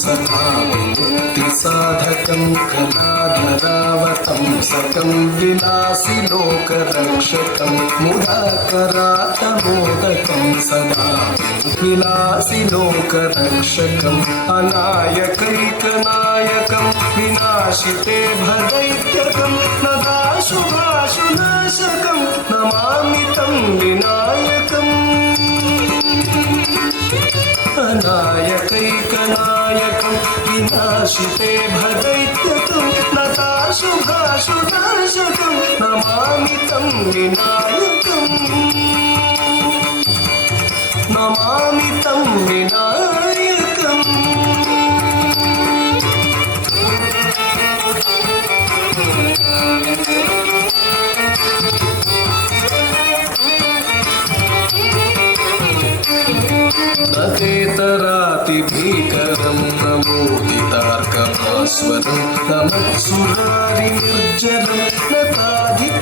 सदा विमुक्तिसाधकं कलाधरावतंसकं विनाशि लोकरक्षकं मुदाकरातमोदकं सदा विनाशि लोकरक्षकम् अनायकैकनायकं विनाशिते भदैत्यकं नदाशुभाशुनाशकं नमामि तं विनायकम् अनायकैकनायकं विनाशिते भदैत्यकं नदाशुभाशुनाशकं नमामि तं विनायकम् नमामि तं विनायकम् नतेतरातिभीकरं नमोदितार्कभास्वरं नमत्सुरारिनिर्जरं नताधिकापदुद्धरं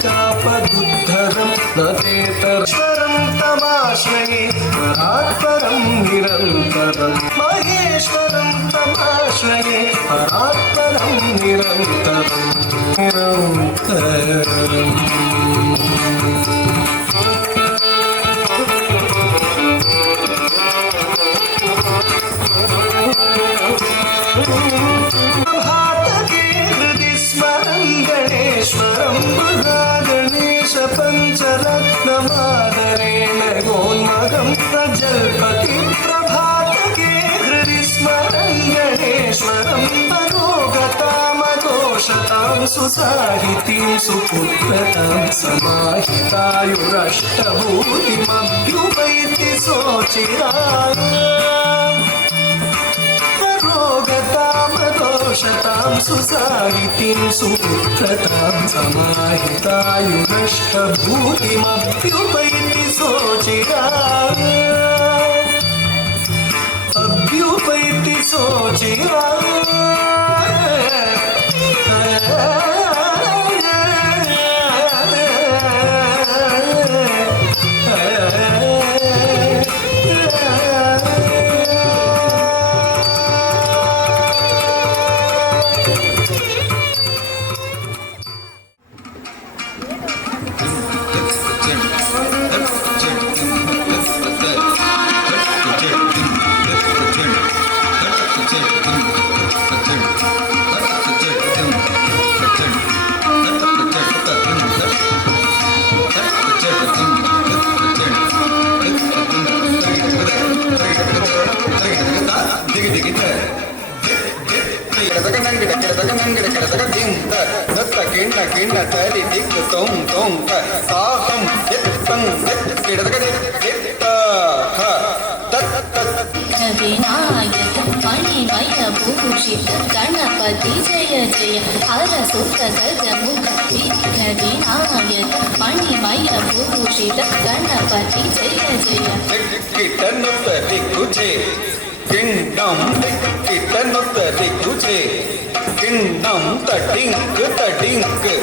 नतेतरश्वरं तमाश्रये परात्परं निरन्तरं महेश्वरं तमाश्रये परात्परं निरन्तरं भातके हृदि स्मरं गणेश्वरं महागणेश पञ्चरत्नमादरेण गोन्मगं प्रजल्पति प्रभातके हृदि स्मरं गणेश्वरं अरोगतामदोषतां सुसाहितीं सुपुत्रतां समाहितायुरष्टभूतिमभ्युपैति सोचिरात् रोगतामदोषतां सुसाहितीं सुपुत्रतां समाहितायुरष्टभूतिमभ्युपैति सोचिरात् अभ्युपैति सोचिरात् विनायक मणिमय भूषित गणपति जय जय हर सुत गजमुख विघ्न विनायक मणिमय भूषित गणपति जय जय किन्नं तटिंक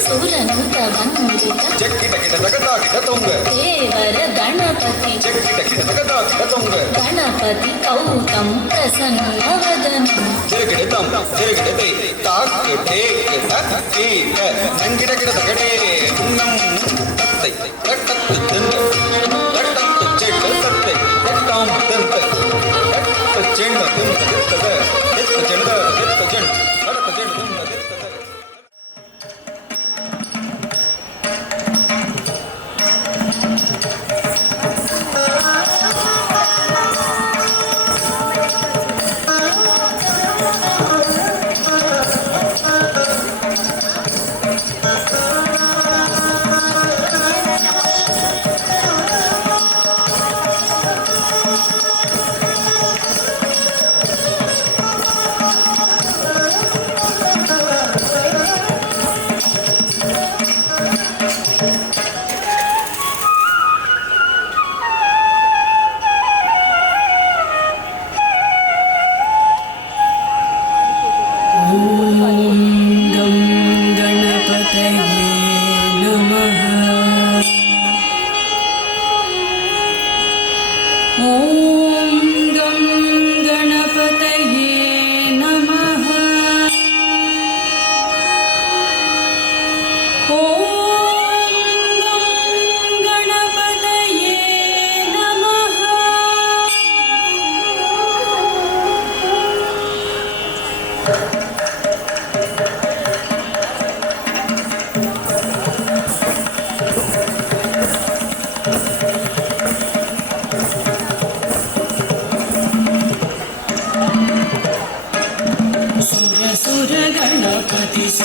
सुरनुत वंदित देवर गणपति गणपति कौतं प्रसन्नवदनं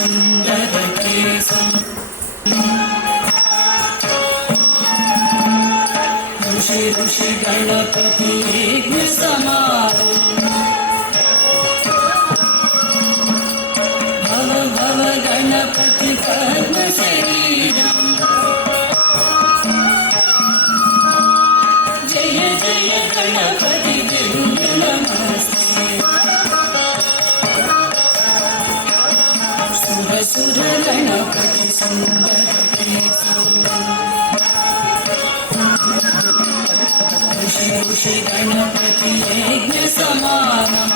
सुन्दरकेशं ऋषि ऋषि गणपति यज्ञसमारं भव भव गणपति पद्मशरीरं जय जय गणपति दिव्य नमस्ते सुर सुर गणपति सुन्दरकेशं ऋषि ऋषि गणपति यज्ञसमानं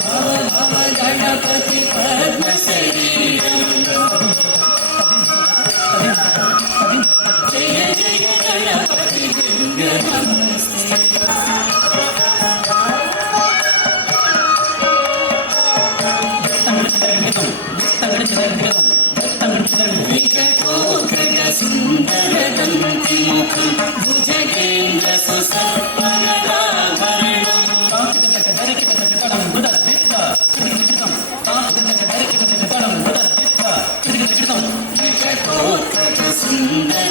भव भव गणपति पद्मशरीरं जय जय गणपति दिव्य नमस्ते सुन्दरदन्तिमुखं भुजगेन्द्र सुसर्पगदाभरणं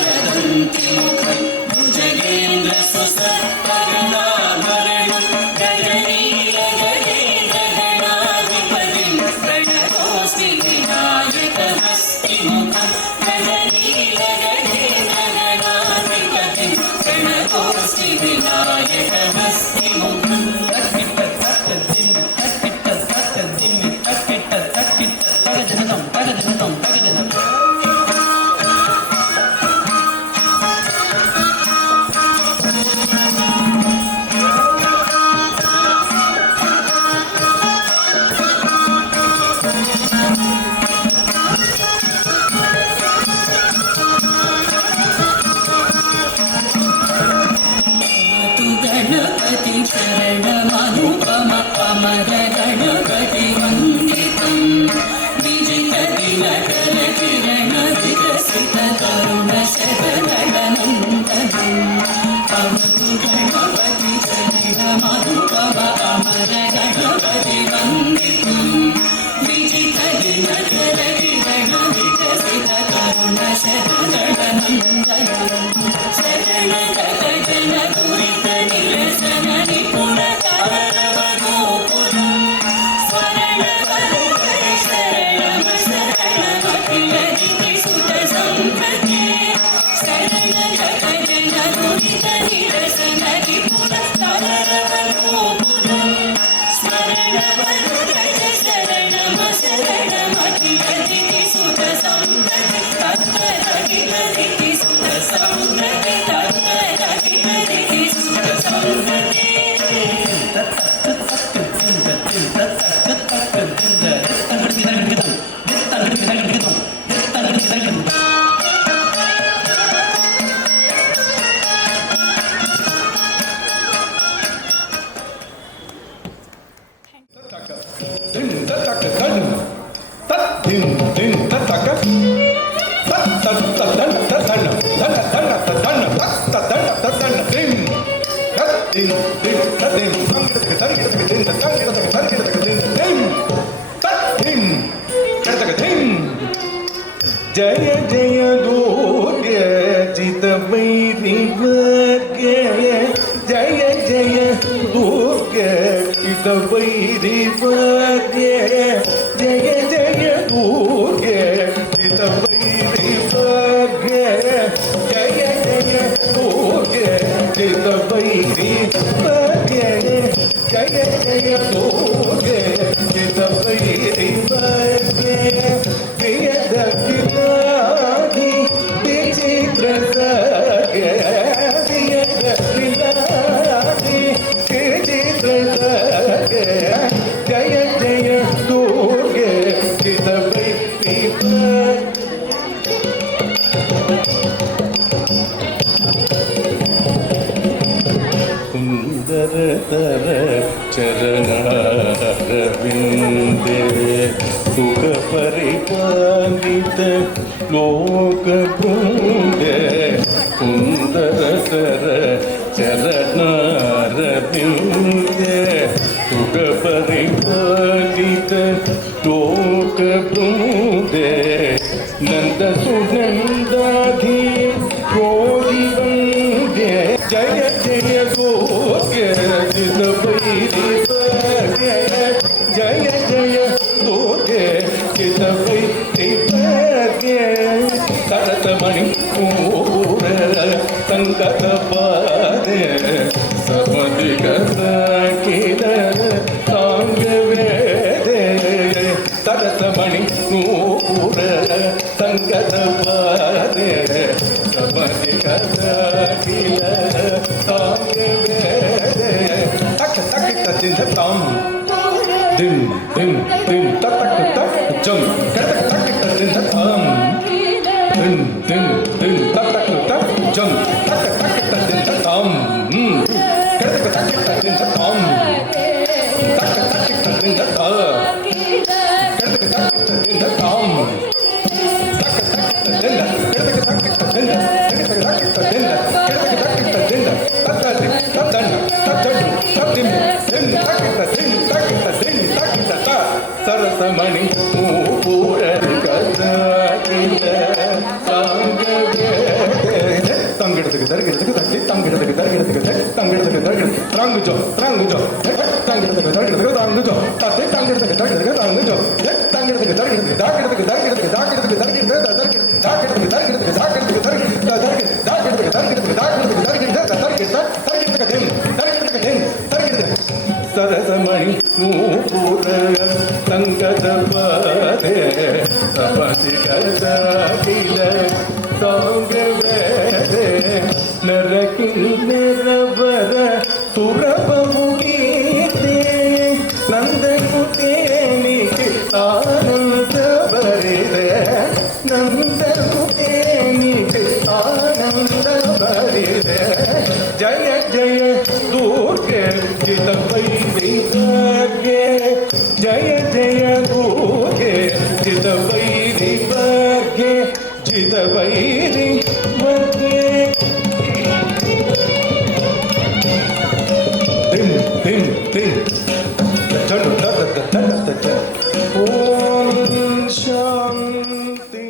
सुन्दरदन्तिमुखं भुजगेन्द्र सुसर्पगदाभरणं गगनीलगगेन्द्रगणाधिपतिं प्रणतोऽस्मि विनायकहस्तिमुखं गगनीलगगेन्द्रगणाधिपतिं प्रणतोऽस्मि विनायकहस्तिमुखं गणपति शरणमनुपम अमर गणपति वन्दितं विजित दिनकर किरण विकसित तरुण शतगणनन्दनं अवतु गणपति शरणमनुपम अमर गणपति वन्दितं विजित दिनकर किरण विकसित तरुण शतगणनन्दनं शरणगत जन दुरित निरसन निपुण तारवगोपुरं स्वर्ण वरदय शरणम शरणमखिल दितिसुत सम्प्रते शरणगत जन दुरित निरसन निपुण तारवगोपुरं स्वर्ण वरदय शरणम शरणमखिल दितिसुत सम्प्रते तत्त्वदखिल दितिसुत सम्प्रते तत्त्वदखिल दितिसुत सम्प्रते जय जय दुर्गे चितवैरिवर्गे जय जय दुर्गे चितवैरिवर्गे जय जय दुर्गे चितवैरिवर्गे जय जय दुर्गे चितवैरिवर्गे जय जय दुर्गे चितवैरिवर्गे प्रियदखिलाधि विचित्रसर्गे प्रियदखिलाधि विचित्रसर्गे जय जय दुर्गे चितवैरिवर्गे सुन्दरतर चरणारविन्दे सुखपरिपालित लोकवृन्दे सुन्दरतर चरणारविन्दे सुख परिपालित लोक बृंदे नंद सुनंदाधि योगी वंदे जय जय गोगे जित वैरी वर्गे जय जय गोगे जित वैरी वर्गे सरसमणि पूर संगत पादे समधिगत किल सांग वेदे सरसमणि पूर संगत पादे समधिगत किल सांग वेदे तक तक तक तम दिन दिन दिन तक तक तक जम तक तक तक तम दिन दिन दिन तक तक तक जम तक तक तक तम तक तक तक तम तक तक तक तक तम सरसमणि पूर ತಂಗಿಡದಕ್ಕೆ ದರ್ಗಿಡದಕ್ಕೆ ತಟ್ಟಿ ತಂಗಿಡದಕ್ಕೆ ದರ್ಗಿಡದಕ್ಕೆ ತಟ್ಟಿ ತಂಗಿಡದಕ್ಕೆ ದರ್ಗಿಡದಕ್ಕೆ ರಂಗುಜೋ ರಂಗುಜೋ ತಂಗಿಡದಕ್ಕೆ ದರ್ಗಿಡದಕ್ಕೆ ರಂಗುಜೋ ತಟ್ಟಿ ತಂಗಿಡದಕ್ಕೆ ದರ್ಗಿಡದಕ್ಕೆ ರಂಗುಜೋ ತಂಗಿಡದಕ್ಕೆ ದರ್ಗಿಡದಕ್ಕೆ ದಾಗಿಡದಕ್ಕೆ ದರ್ಗಿಡದಕ್ಕೆ ದಾಗಿಡದಕ್ಕೆ ದರ್ಗಿಡದಕ್ಕೆ ದಾಗಿಡದಕ್ಕೆ ದರ್ಗಿಡದಕ್ಕೆ ದಾಗಿಡದಕ್ಕೆ ದರ್ಗಿಡದಕ್ಕೆ ದಾಗಿಡದಕ್ಕೆ ದರ್ಗಿಡದಕ್ಕೆ ದಾಗಿಡದಕ್ಕೆ ದರ್ಗಿಡದಕ್ಕೆ ದರ್ಗಿಡದಕ್ಕೆ ದರ್ಗಿಡದಕ್ಕೆ सरसमणि नूपुर संगत पदे समधिगत किल सांग वेदे नरकिन्नरवर सुरभमुगीते नन्दकुतेनिके आनन्द भरिदे नन्दकुतेनिके आनन्द भरिदे जय जय दुर्गे जित वैरी वर्गे जय जय दुर्गे जित वैरी वर्गे जित वैरी वर्गे दिन दिन दिन चलो ओम शांति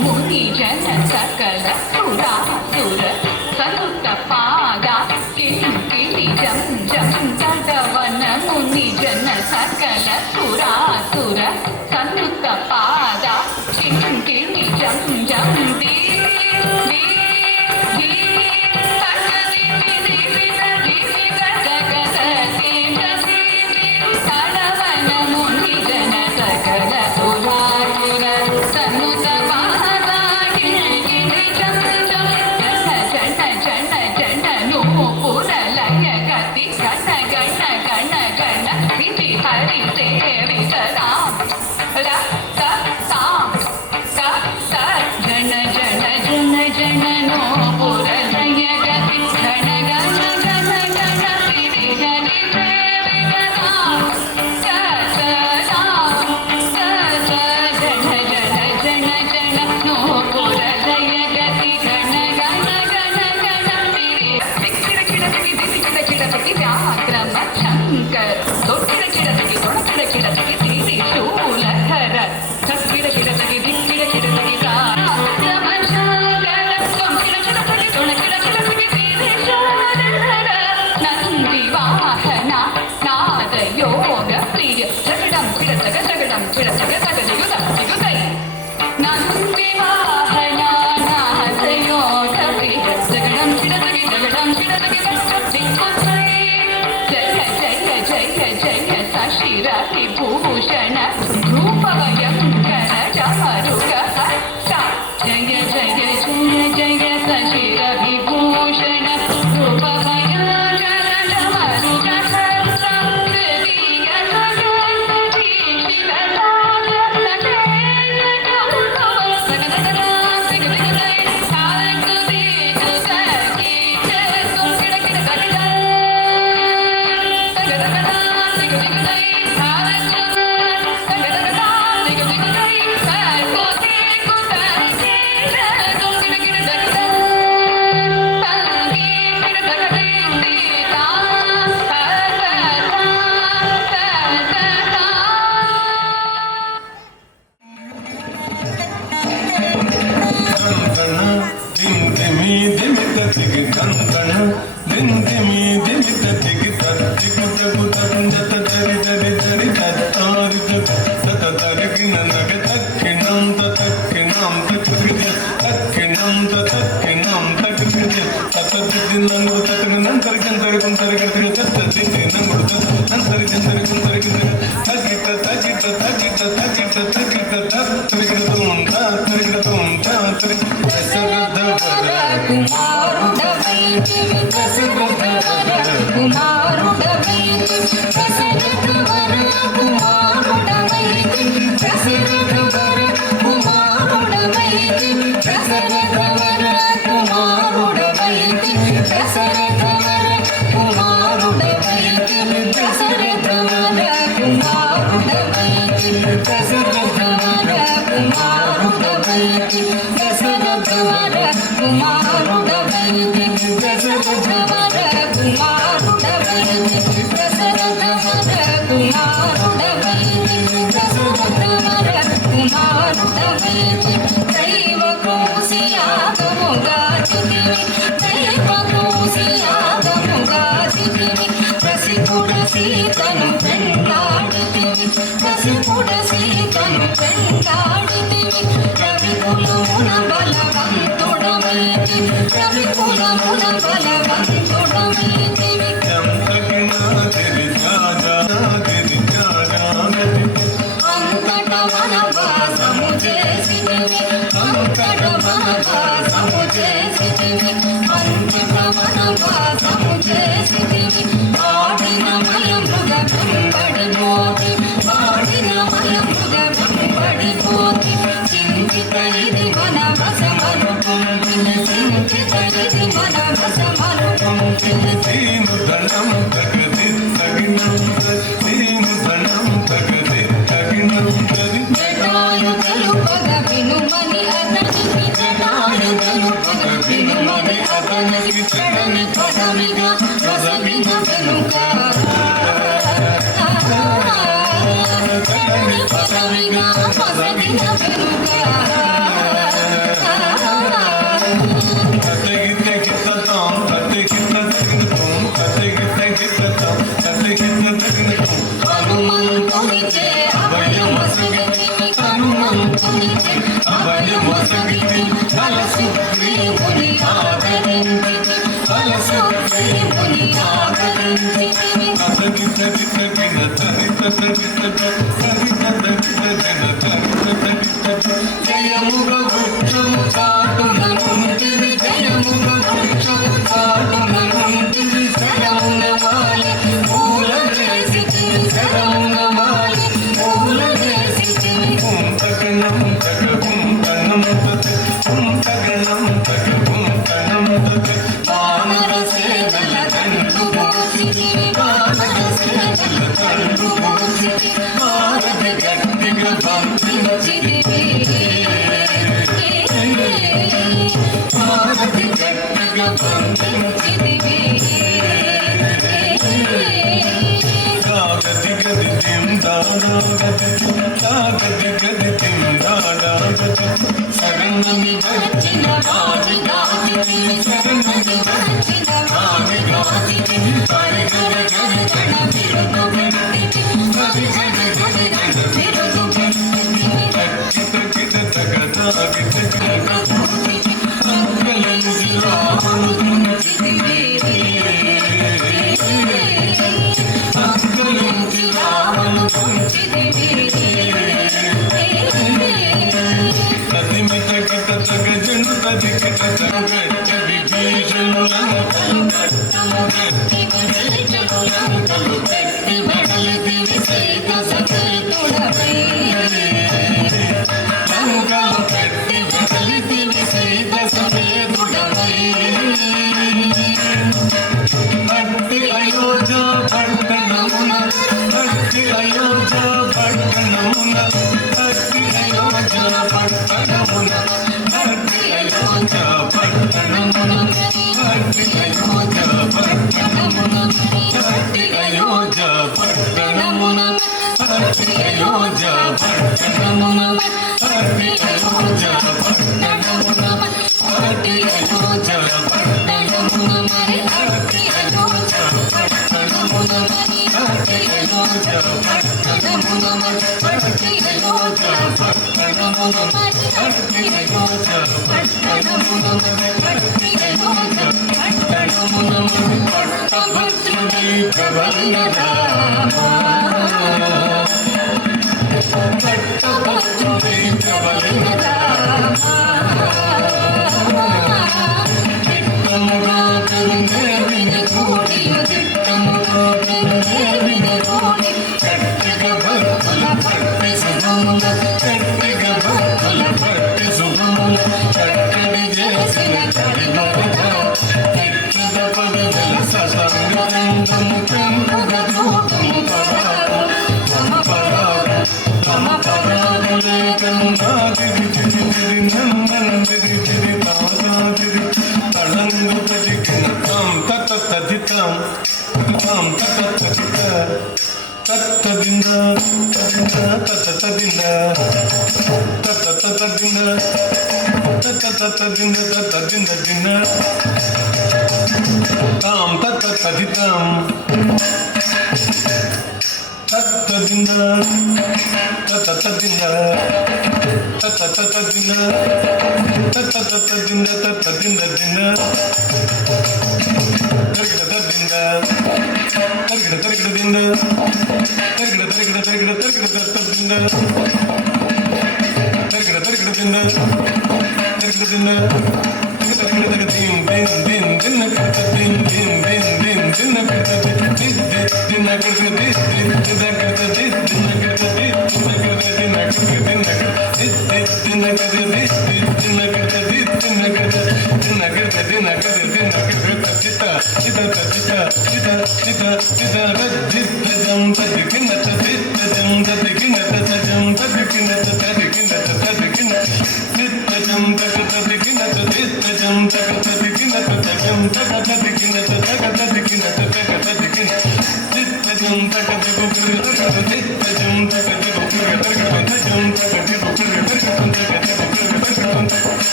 मुनि जन सकल सुरा सुर सनुत पादा किल किली जम जम तगवन मुनि जन सकल सुरा सुर सनुत पादा किल किली जम जम दी భూషణ రూపభయంకర డమరుక హస్త జయ జయ జయ జయ సశిర విభూషణ రూపభయంకర డమరుక హస్త హృదయ సగీషిత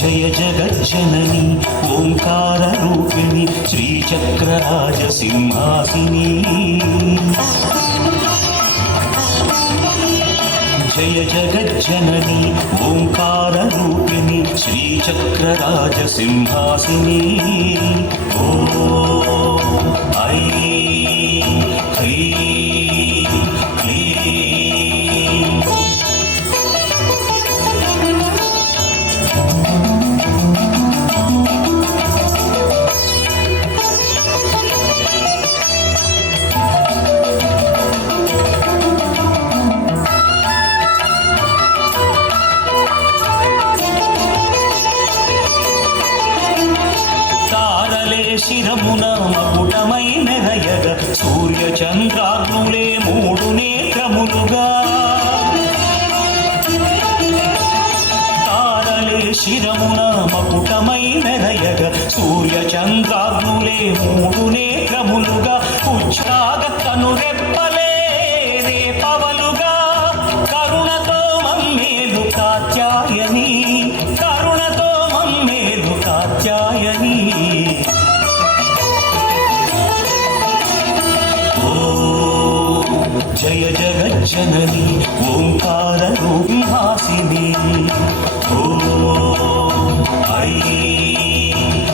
जय जगज्जननी ओंकाररूपिणी श्रीचक्रराजसिंहासिनी जय जगज्जननी ओंकाररूपिणी श्रीचक्रराजसिंहासिनी ॐ ऐं ह्रीं क्लीं శిరమున మకుటమై మెరయగ సూర్య చంద్రాగ్నులే మూడు నేత్రములుగా తారలే శిరమున మకుటమై మెరయగ సూర్య చంద్రాగ్నులే మూడు నేత్రములుగా ఉచ్ఛ్రాగ కనురెప్పలే రేపవలుగా కరుణతో మమ్మేలు కాత్యాయని కరుణతో మమ్మేలు కాత్యాయని जय जगज्जननी ओंकाररूपिणी ॐ ऐं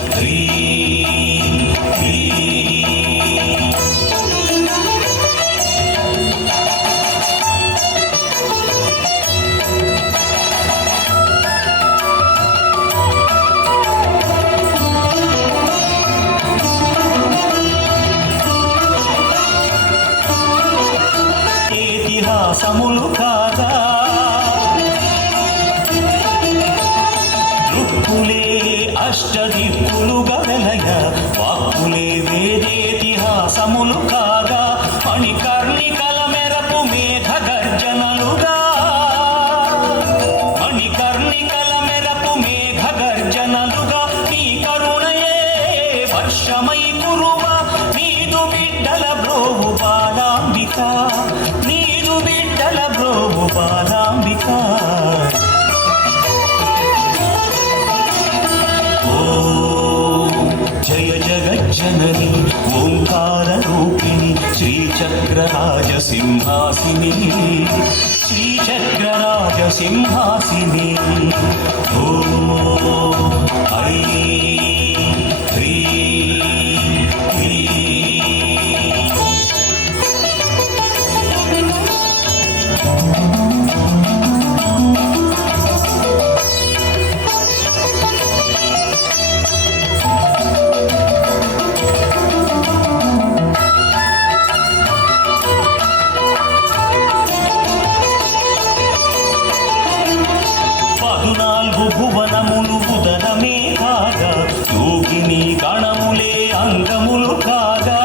ह्रीं क्लीं సింహాసిని ఓం ఐం హ్రీం క్లీం. పదునాలుగు భువనములు ఉదరమే కాగా యోగిని గణములే అంగములు కాగా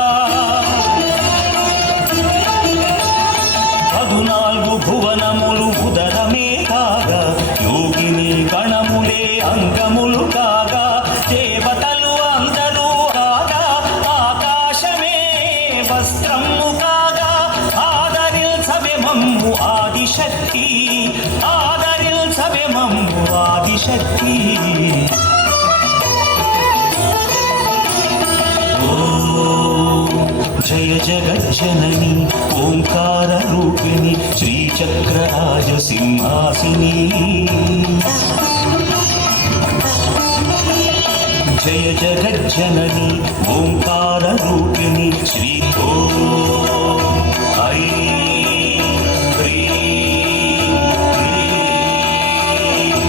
పదునాలుగు భువనములు ఉదరమే కాగా యోగిని గణములే అంగములు కాగా దేవతలు అందరూ కాగా ఆకాశమే వస్త్రము కాగా ఆదరించవే మమ్ము ఆదిశక్తి ఆదరించవే మమ్ము ఆదిశక్తి జయ జగజ్జనని ఓంకార రూపిణి శ్రీచక్రరాజ సింహాసిని జయ జగజ్జనని ఓంకార రూపిణి శ్రీ ఓం ఐం హ్రీం క్లీం.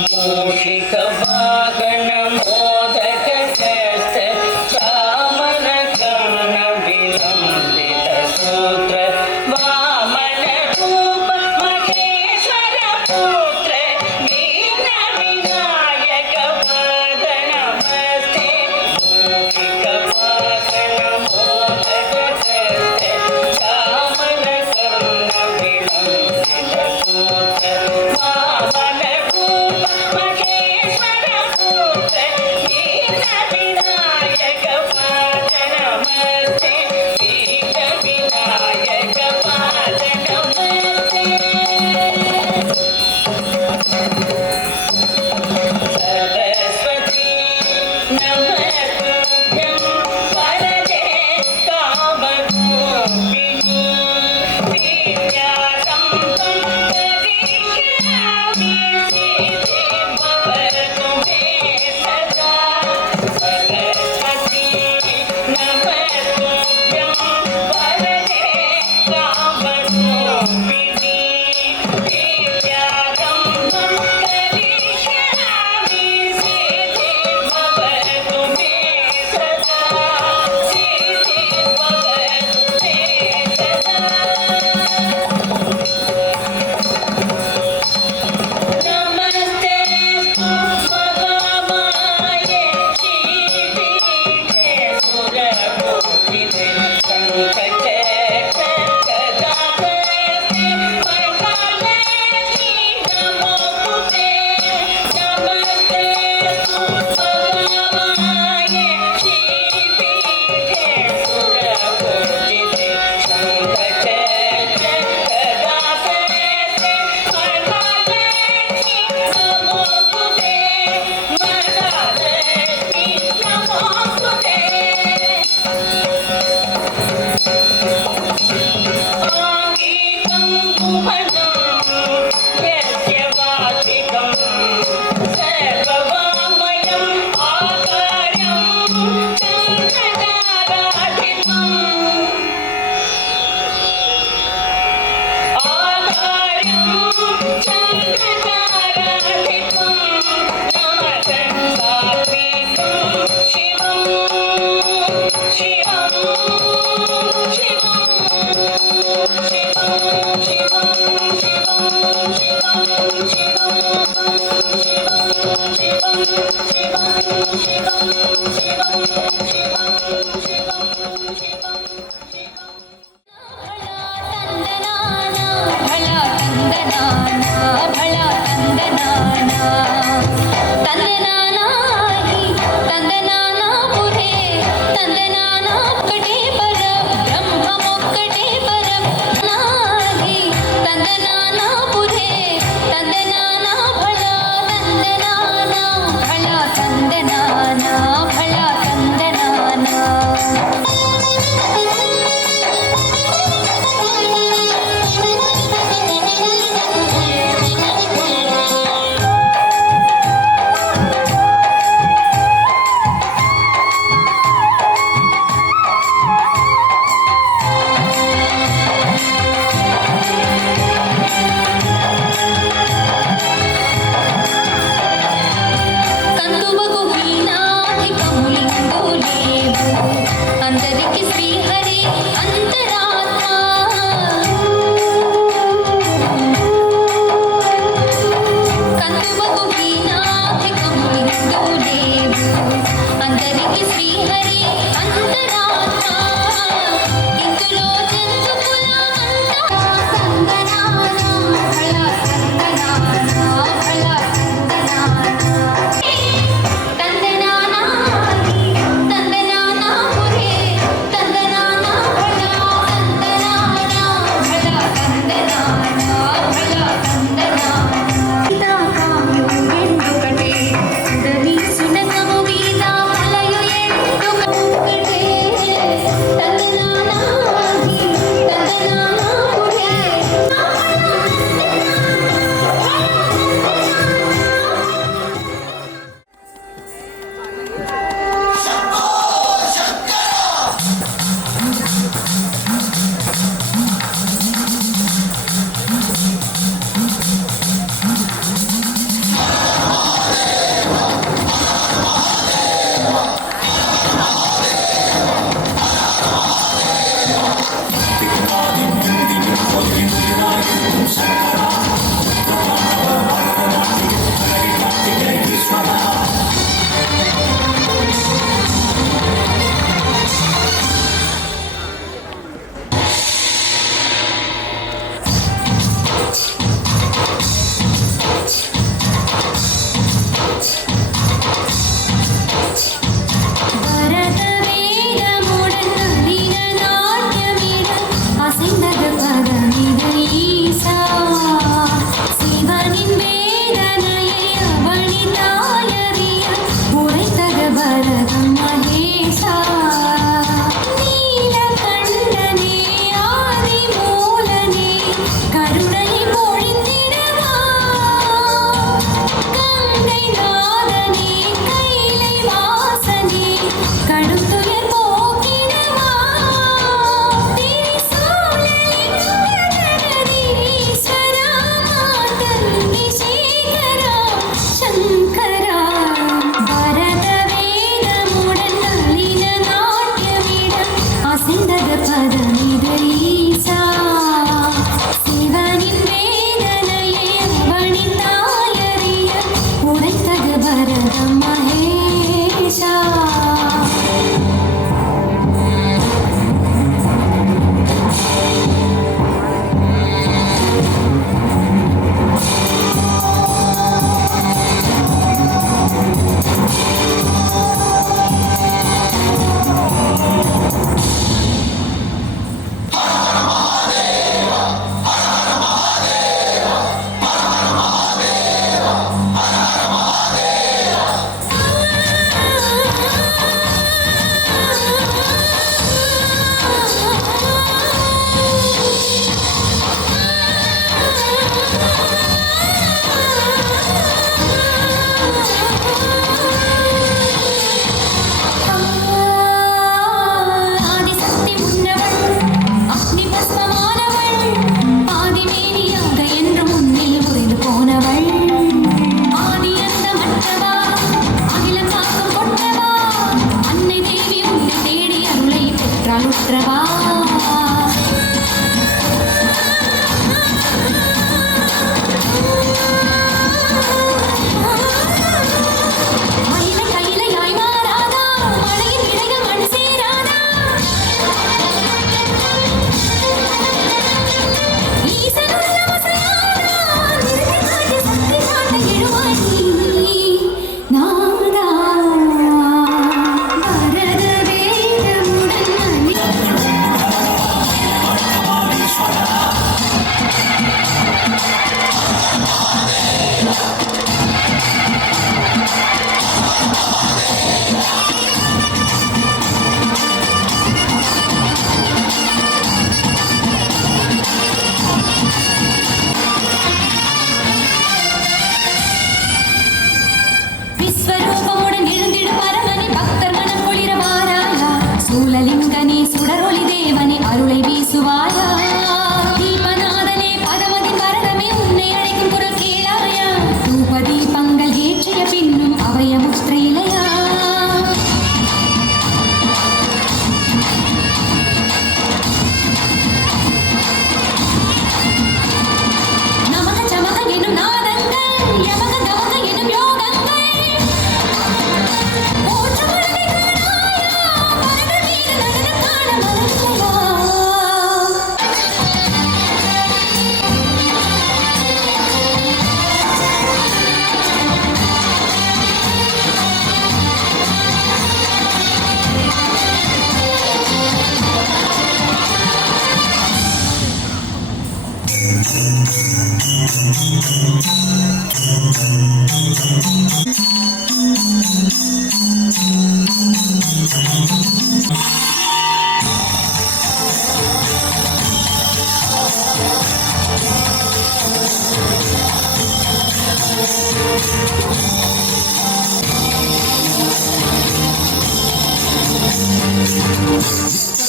मूषिक वाहन मोदक हस्त कामन गान विलंबित सूत्र वामन रूप महेश्वर पुत्र वीर विनायक पाद नमस्ते मूषिक वाहन मोदक हस्त कामन गान विलंबित सूत्र वामन रूप महेश्वर पुत्र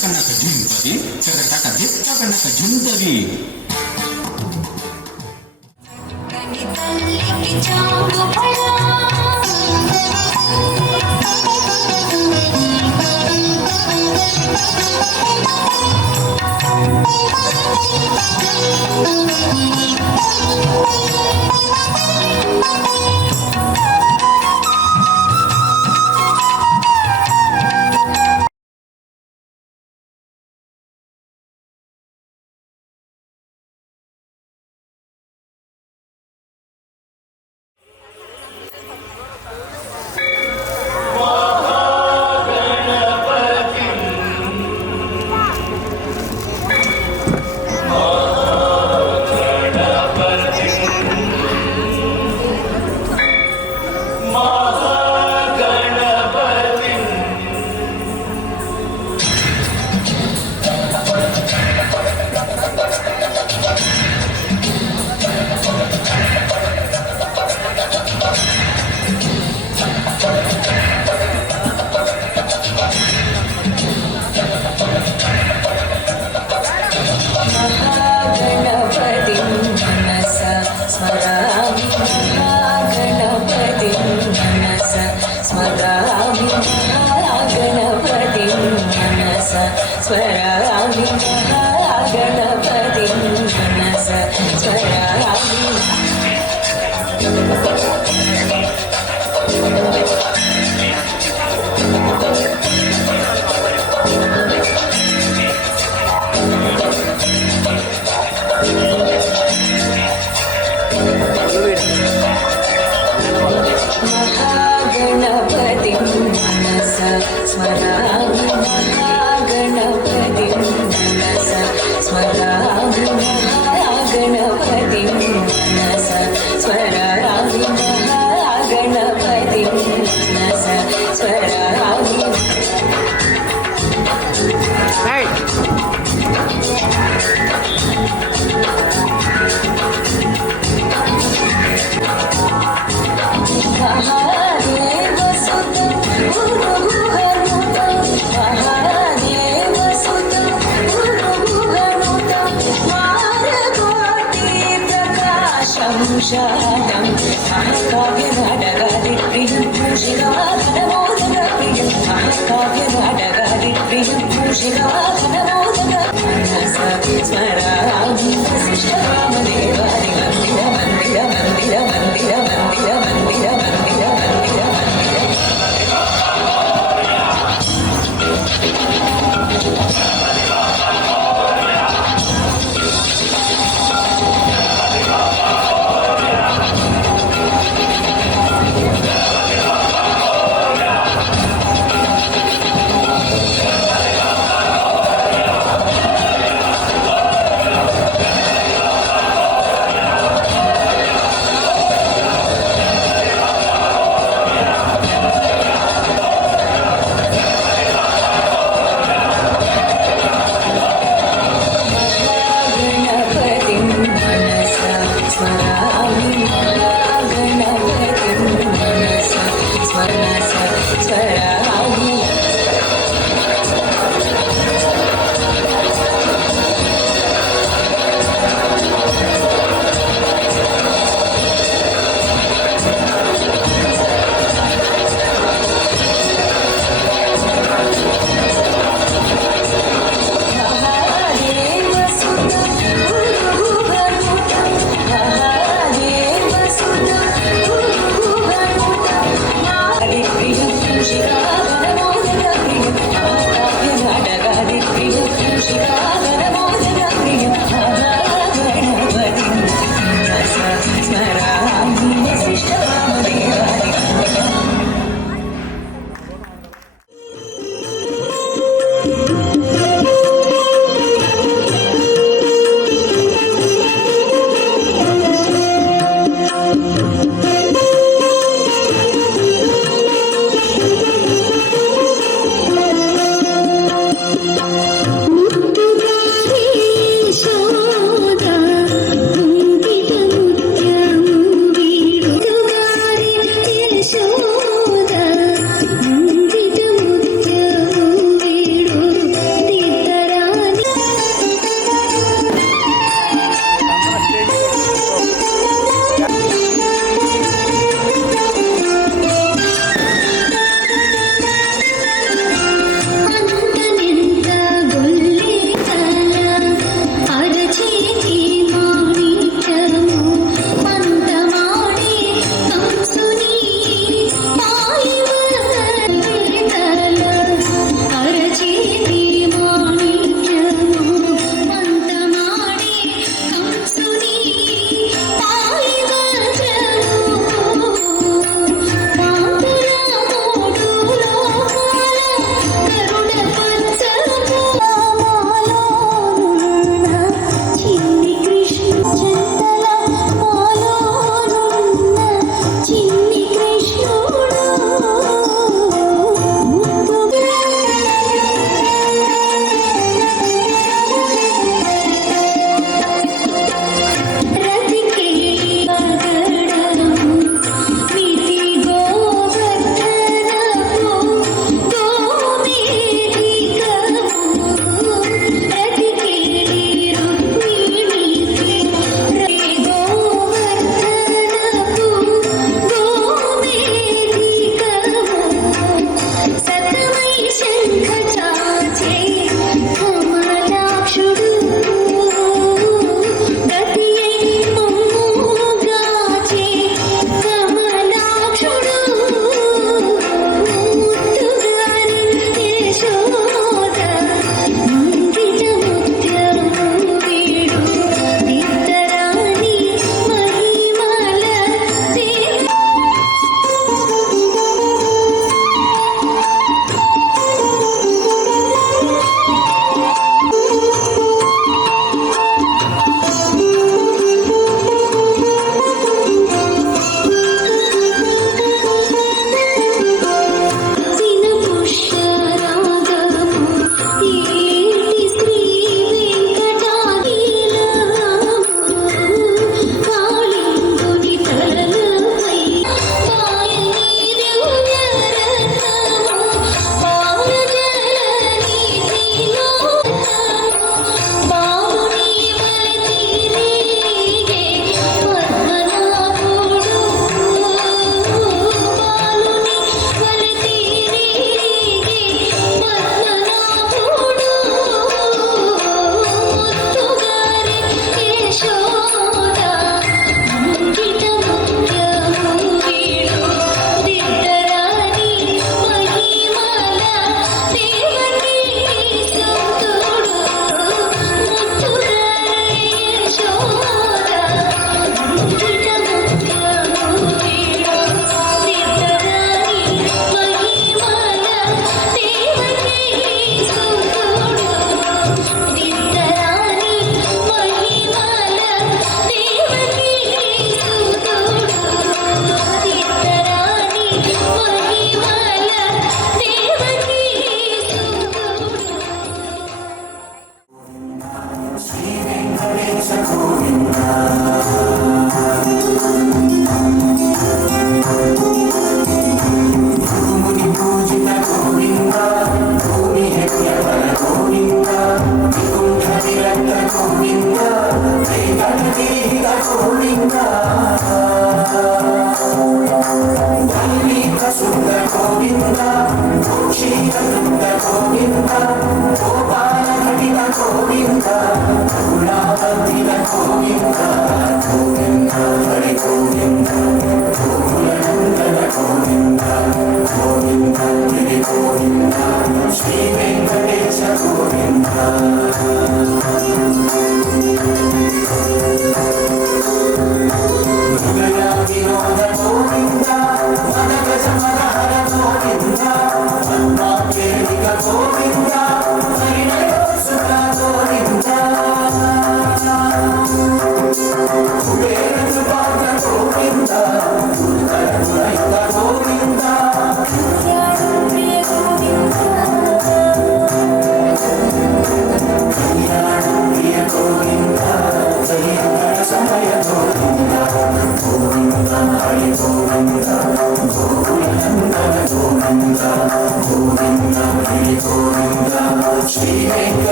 కనక జుందరి కనక దిత్త కనక జుందరి కని తల్లికి చాంగు ఫలా స్వరామి మహాగణపతి మనస స్వరామి మహాగణపతి మనస స్మరామి మహాగణపతి మనస స్మరామి మహాగణపతి మనస స్మరామి మహాగణపతి మనస స్మరామి మహాదేవసుతం గురుగుహనుతం మహాదేవసుతం గురుగుహనుతం మారకోటి ప్రకాశం శాతం మహాకావ్యనాటకాది ప్రియం భూషికాధనమోదక ప్రియం మహాకావ్యనాటకాది ప్రియం భూషికాధనమోదక మనస స్మరామి వశిష్ఠ వామదేవాది మందిర మందిర మందిర మందిర మందిర మందిర మందిర మందిర మందిర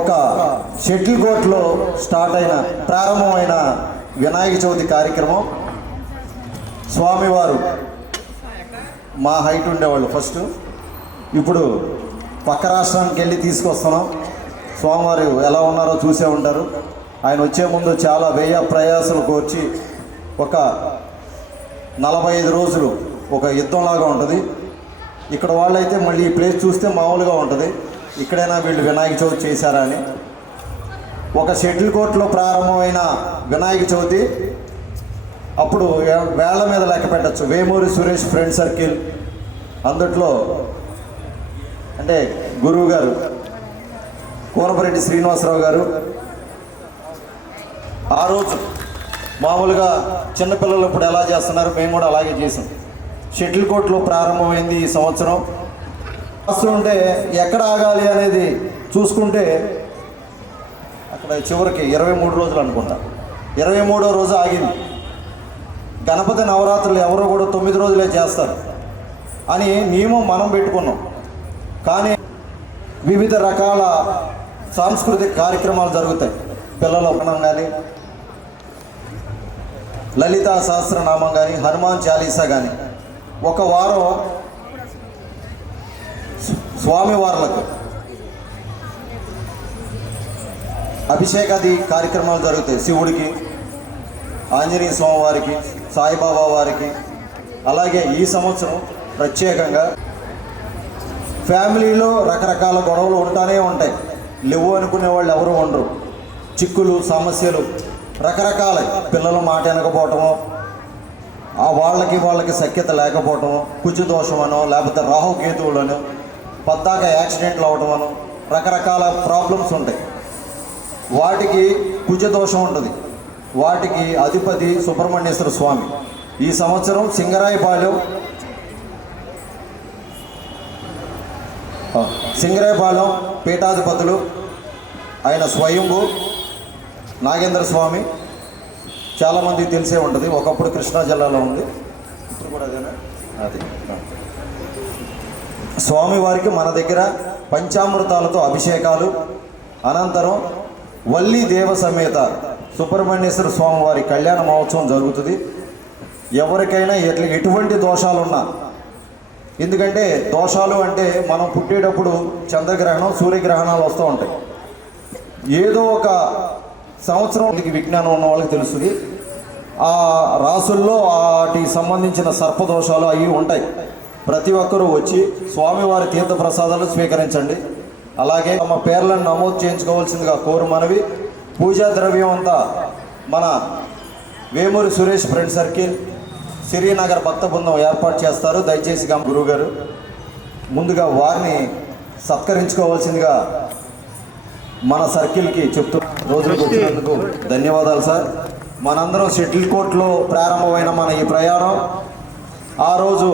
ఒక షటిల్ కోర్టులో ప్రారంభమైన వినాయక చవితి కార్యక్రమం. స్వామివారు మా హైట్ ఉండేవాళ్ళు ఫస్ట్, ఇప్పుడు పక్క రాష్ట్రానికి వెళ్ళి తీసుకొస్తున్నాం. స్వామివారు ఎలా ఉన్నారో చూసే ఉంటారు. ఆయన వచ్చే ముందు చాలా వ్యయ ప్రయాసాలు కోర్చి ఒక 45 రోజులు ఒక యుద్ధంలాగా ఉంటుంది. ఇక్కడ వాళ్ళైతే మళ్ళీ ఈ ప్లేస్ చూస్తే మామూలుగా ఉంటుంది, ఇక్కడైనా వీళ్ళు వినాయక చవితి చేశారా అని. ఒక షటిల్ కోర్టులో ప్రారంభమైన వినాయక చవితి అప్పుడు వేళ్ల మీద లెక్క పెట్టచ్చు. వేమూరి సురేష్ ఫ్రెండ్ సర్కిల్, అందుట్లో అంటే గురువు గారు కోనపరెడ్డి శ్రీనివాసరావు గారు ఆ రోజు మామూలుగా చిన్నపిల్లలు ఇప్పుడు ఎలా చేస్తున్నారు మేము కూడా అలాగే చేసాం. షటిల్ కోర్టులో ప్రారంభమైంది ఈ సంవత్సరం. వస్తుంటే ఎక్కడ ఆగాలి అనేది చూసుకుంటే అక్కడ చివరికి 23 రోజులు అనుకుంటా, 23వ రోజు ఆగింది. గణపతి నవరాత్రులు ఎవరో కూడా 9 రోజులే చేస్తారు అని నియమం మనం పెట్టుకున్నాం. కానీ వివిధ రకాల సాంస్కృతిక కార్యక్రమాలు జరుగుతాయి. పిల్లల ఉపనం కానీ, లలితా సహస్రనామం కానీ, హనుమాన్ చాలీసా కానీ, ఒక వారం స్వామివార్లకు అభిషేకాది కార్యక్రమాలు జరుగుతాయి. శివుడికి, ఆంజనేయ స్వామి వారికి, సాయిబాబా వారికి. అలాగే ఈ సంవత్సరం ప్రత్యేకంగా ఫ్యామిలీలో రకరకాల గొడవలు ఉంటానే ఉంటాయి. లేవు అనుకునే వాళ్ళు ఎవరు ఉండరు. చిక్కులు, సమస్యలు రకరకాల, పిల్లల మాట వినకపోవటము, ఆ వాళ్ళకి సఖ్యత లేకపోవటము, కుజు దోషమనో లేకపోతే రాహుకేతువులను, పద్దాక యాక్సిడెంట్లు అవటమనో రకరకాల ప్రాబ్లమ్స్ ఉంటాయి. వాటికి కుజ దోషం ఉంటుంది. వాటికి అధిపతి సుబ్రహ్మణ్యేశ్వర స్వామి. ఈ సంవత్సరం సింగరాయపాలెం పీఠాధిపతులు ఆయన స్వయంభూ నాగేంద్ర స్వామి, చాలామందికి తెలిసే ఉంటుంది. ఒకప్పుడు కృష్ణా జిల్లాలో ఉంది, ఇప్పుడు కూడా అదేనా? అది స్వామివారికి మన దగ్గర పంచామృతాలతో అభిషేకాలు, అనంతరం వల్లి దేవ సమేత సుబ్రహ్మణ్యేశ్వర స్వామివారి కళ్యాణ మహోత్సవం జరుగుతుంది. ఎవరికైనా ఎటువంటి దోషాలున్నా, ఎందుకంటే దోషాలు అంటే మనం పుట్టేటప్పుడు చంద్రగ్రహణం, సూర్యగ్రహణాలు వస్తూ ఉంటాయి. ఏదో ఒక సంవత్సరం విజ్ఞానం ఉన్న వాళ్ళకి తెలుస్తుంది. ఆ రాసుల్లో వాటికి సంబంధించిన సర్పదోషాలు అవి ఉంటాయి. ప్రతి ఒక్కరూ వచ్చి స్వామివారి తీర్థప్రసాదాలు స్వీకరించండి. అలాగే తమ పేర్లను నమోదు చేయించుకోవాల్సిందిగా కోరు మనవి. పూజా ద్రవ్యం అంతా మన వేమూరి సురేష్ ఫ్రెండ్ సర్కిల్, సిరినగర్ భక్త బృందం ఏర్పాటు చేస్తారు. దయచేసి గురువుగారు ముందుగా వారిని సత్కరించుకోవాల్సిందిగా మన సర్కిల్కి చెప్తూ రోజులకు వచ్చినందుకు ధన్యవాదాలు సార్. మనందరం షటిల్ కోర్టులో ప్రారంభమైన మన ఈ ప్రయాణం ఆ రోజు